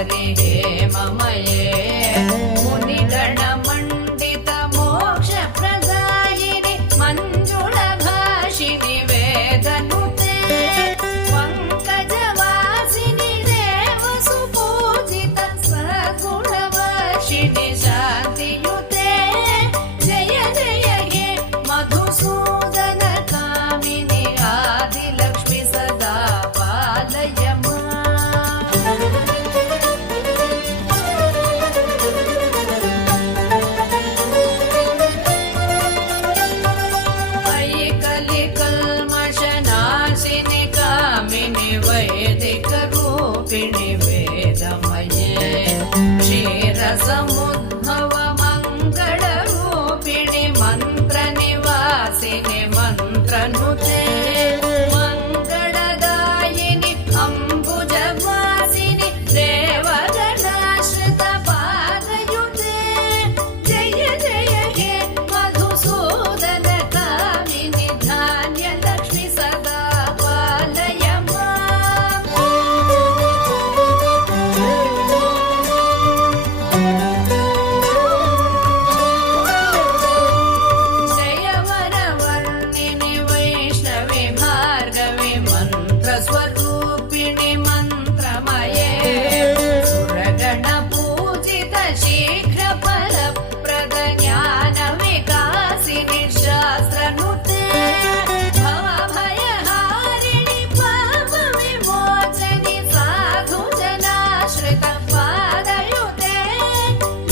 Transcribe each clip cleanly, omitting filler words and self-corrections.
सुन्दरि हेममये मुनिगणमण्डित मोक्षप्रदायिनि मञ्जुळभाषिनि वेदनुते पङ्कजवासिनि देवसुपूजित सद्गुणवर्षिणि शान्तियुते जय जय हे मधुसूदन कामिनि आदिलक्ष्मि सदा पालय मयि कलिकल्मषनाशिनि कामिनि वैदिकरूपिणि वेदमये क्षीरसमुद्भव मङ्गलरूपिणि मन्त्रनिवासिनि मन्त्रनुते मङ्गलदायिनि अम्बुजवासिनि देवगणाश्रित पादयुते जय जय हे मधुसूदन कामिनि धान्यलक्ष्मि सदा पालय जय वरवर्णिनि वैष्णवि भार्गवि मन्त्रस्वरूपिणि मन्त्रमये सुरगणपूजित शीघ्रफलप्रद ज्ञानविकासिनि शास्त्रनुते भवभयहारिणि पापविमोचनि साधुजनाश्रित पादयुते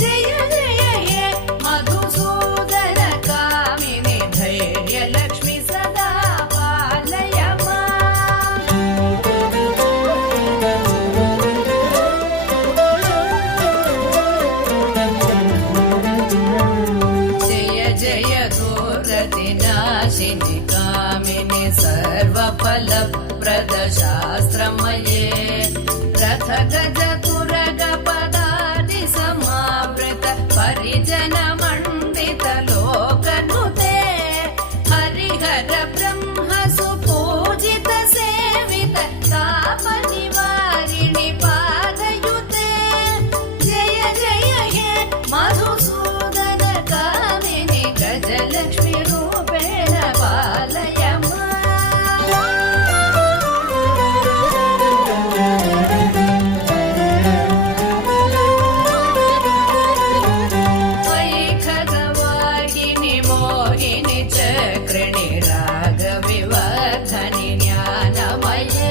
जय जय हे मधुसूदन कामिनि धैर्यलक्ष्मि सदा पालय जय जय दुर्गतिनाशिनि कामिनि सर्वफलप्रद शास्त्रमये रथगजतुरगपदादि समावृत परिजनमण्डित लोकनुते हरिहर ब्रह्म सुपूजित सेवित तापनिवारिणि पादयुते जय जय हे मधुसूदन कामिनि गजलक्ष्मि रूपेण पालय मयि खगवाहिनि मोहिनि चक्रिणि रागविवर्धनि ज्ञानमये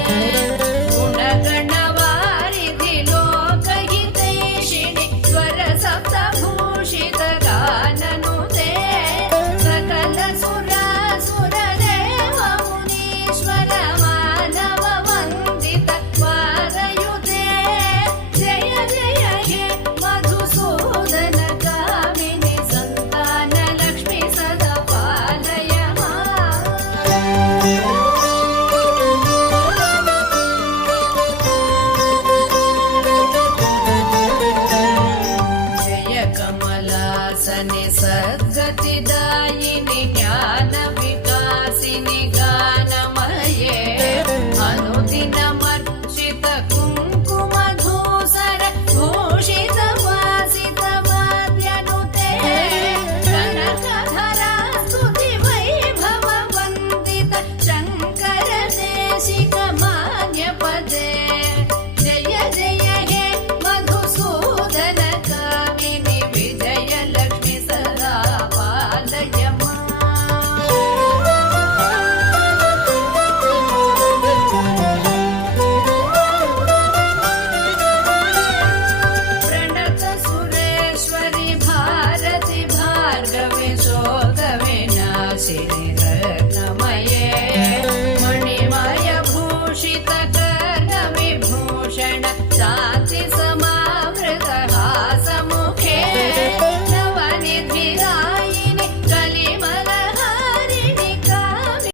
गुणगणवारिधि लोकहितैषिणि स्वरसप्तभूषित गाननुते सकल सुरासुरदेव मुनीश्वर मानव वन्दित पादयुते जय जय हे मधुसूदन कामिनि सन्तानलक्ष्मि सदा पालय जय कमलासनि सद्गतिदायिनि ज्ञान